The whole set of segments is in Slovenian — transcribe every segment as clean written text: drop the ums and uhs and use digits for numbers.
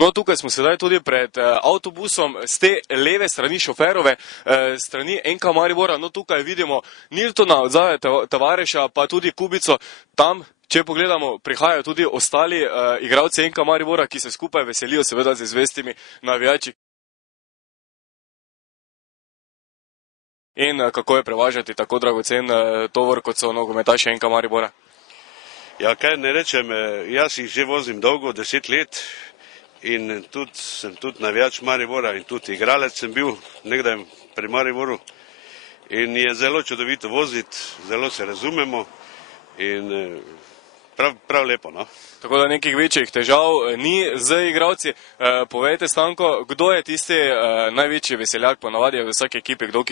No, tukaj smo sedaj tudi pred avtobusom z te leve strani šoferove, strani NK Maribora. No, tukaj vidimo Niltona, odzadaj Tavareša, pa tudi Kubico. Tam, če pogledamo, prihajajo tudi ostali igralci NK Maribora, ki se skupaj veselijo seveda z zvestimi navijači. In kako je prevažati tako dragocen tovor, kot so nogometaši NK Maribora? Ja, kaj ne rečem, jaz jih že vozim dolgo, 10 let in sem tudi navijač Maribora in tudi igralec sem bil nekdaj pri Mariboru in je zelo čudovito voziti, zelo se razumemo in prav lepo, no. Tako da nekih večjih težav ni z igralci. Povejte, Stanko, kdo je tisti največji veseljak ponavadi v vsaki ekipi, kdo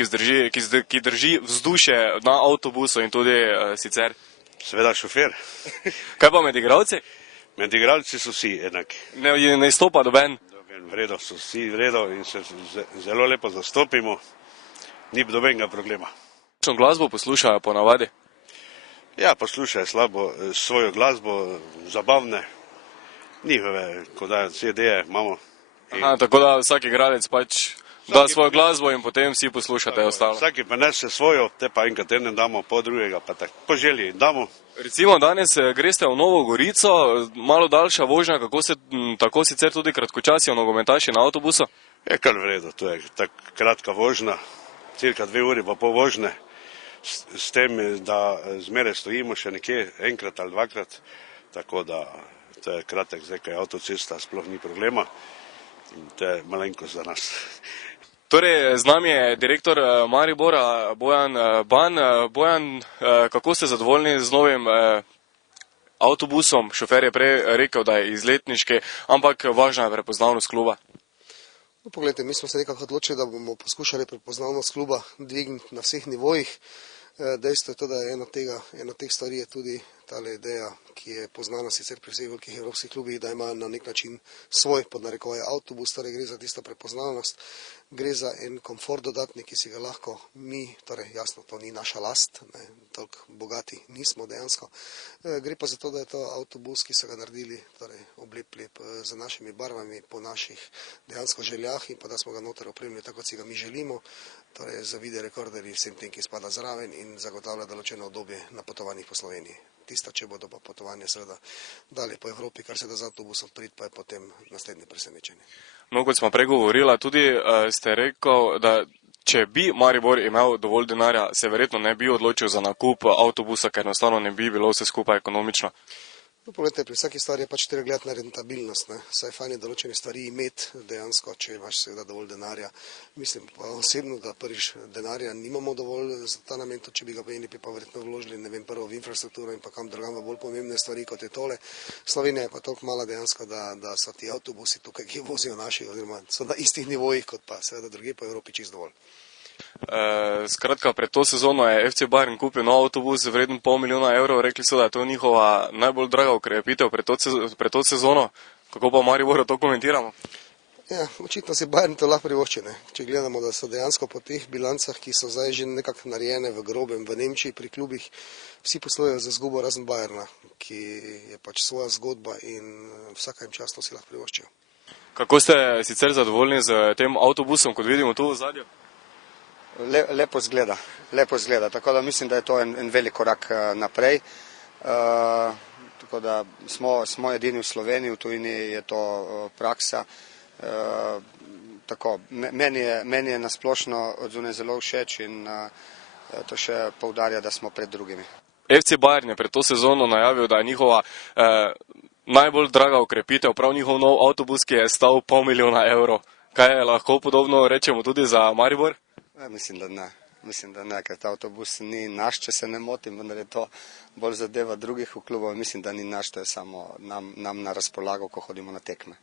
ki drži vzdušje na avtobusu in tudi sicer? Seveda šofer. Kaj pa med igralci? Med igralci so vsi enaki. Ne izstopa noben? V redu, so vsi v redu in se zelo lepo zastopimo, ni nobenega problema. Kakšno glasbo poslušajo ponavadi? Ja, poslušajo slabo svojo glasbo, zabavne, njihove, ko dajo CD-je, imamo. Tako da vsak igralec pač da svojo glasbo in potem vsi poslušate ostalo. Vsaki pa nese svojo, te pa enkrat enem damo, po drugega pa tako, po želji damo. Recimo danes greste v Novo Gorico, malo daljša vožnja, kako se tako sicer tudi kratkočasijo nogometaši na avtobusu? Je kar v redu, to je tako kratka vožnja, cirka 2 uri pa pol vožnje. S tem, da zmeraj stojimo še nekje enkrat ali dvakrat, tako da to je kratek, zdaj, ko je avtocesta, sploh ni problema in to je malenkost za nas. Torej, z nami je direktor Maribora, Bojan Ban. Bojan, kako ste zadovoljni z novim avtobusom? Šofer je prej rekel, da je izletniški, ampak važna je prepoznavnost kluba. No, poglejte, mi smo se nekako odločili, da bomo poskušali prepoznavnost kluba dvigniti na vseh nivojih. Dejstvo je to, da je ena teh stvari je tudi tale ideja, ki je poznana sicer pri vseh velikih evropskih klubih, da imajo na nek način svoj podnarekovaj avtobus, torej gre za tisto prepoznavnost, gre za en komfort dodatni, ki si ga lahko mi, torej jasno, to ni naša last, ne, toliko bogati nismo dejansko, gre pa za to, da je to avtobus, ki so ga naredili, torej oblepili z našimi barvami, po naših dejansko željah in pa da smo ga noter opremili tako, kot si ga mi želimo, torej za video rekorderji vsem tem, ki spada zraven in zagotavlja določeno obdobje na potovanjih po Sloveniji. Tista, če bodo pa potovanje seveda dalje po Evropi, kar se da z avtobusom priti, pa je potem naslednje presenečenje. No, kot smo pregovorila, tudi ste rekel, da če bi Maribor imel dovolj denarja, se verjetno ne bi odločil za nakup avtobusa, ker enostavno ne bi bilo vse skupaj ekonomično. No, poglejte, pri vsaki stvari je pač treba gledati na rentabilnost, ne. Saj fajn je določene stvari imeti dejansko, če imaš seveda dovolj denarja. Mislim pa osebno, da prvič denarja nimamo dovolj za ta namen, če bi ga imeli, bi pa verjetno vložili, ne vem, prvo v infrastrukturo in pa kam drugam v bolj pomembne stvari, kot je tole. Slovenija je pa toliko mala dejansko, da so ti avtobusi tukaj, ki vozijo naši, oziroma so na istih nivojih, kot pa seveda drugje po Evropi čisto dovolj. Skratka, pred to sezono je FC Bayern kupil nov avtobus vreden €500 000, rekli so, da je to njihova najbolj draga ukrepitev pred to sezono. Kako pa v Mariboru to komentiramo? Ja, očitno si Bayern to lahko privošči, ne. Če gledamo, da so dejansko po teh bilancah, ki so zdaj že nekako narejene v grobem v Nemčiji pri klubih, vsi poslujejo za izgubo razen Bayerna, ki je pač svoja zgodba in vsaka jim čast to si lahko privoščijo. Kako ste sicer zadovoljni z tem avtobusom, kot vidimo tu v zadju? Lepo zgleda, tako da mislim, da je to en velik korak naprej. Tako da smo edini v Sloveniji, v tujini je to praksa. Tako, meni je nasplošno odzune zelo všeč in to še poudarja, da smo pred drugimi. FC Bayern je pred to sezono najavil, da je njihova najbolj draga ukrepitev, prav njihov nov avtobus, ki je stal €500 000. Kaj je lahko podobno rečemo tudi za Maribor? Mislim, da ne, ker ta avtobus ni naš, če se ne motim, vendar je to bolj zadeva drugih v klubu. Mislim, da ni naš, to je samo nam na razpolago, ko hodimo na tekme.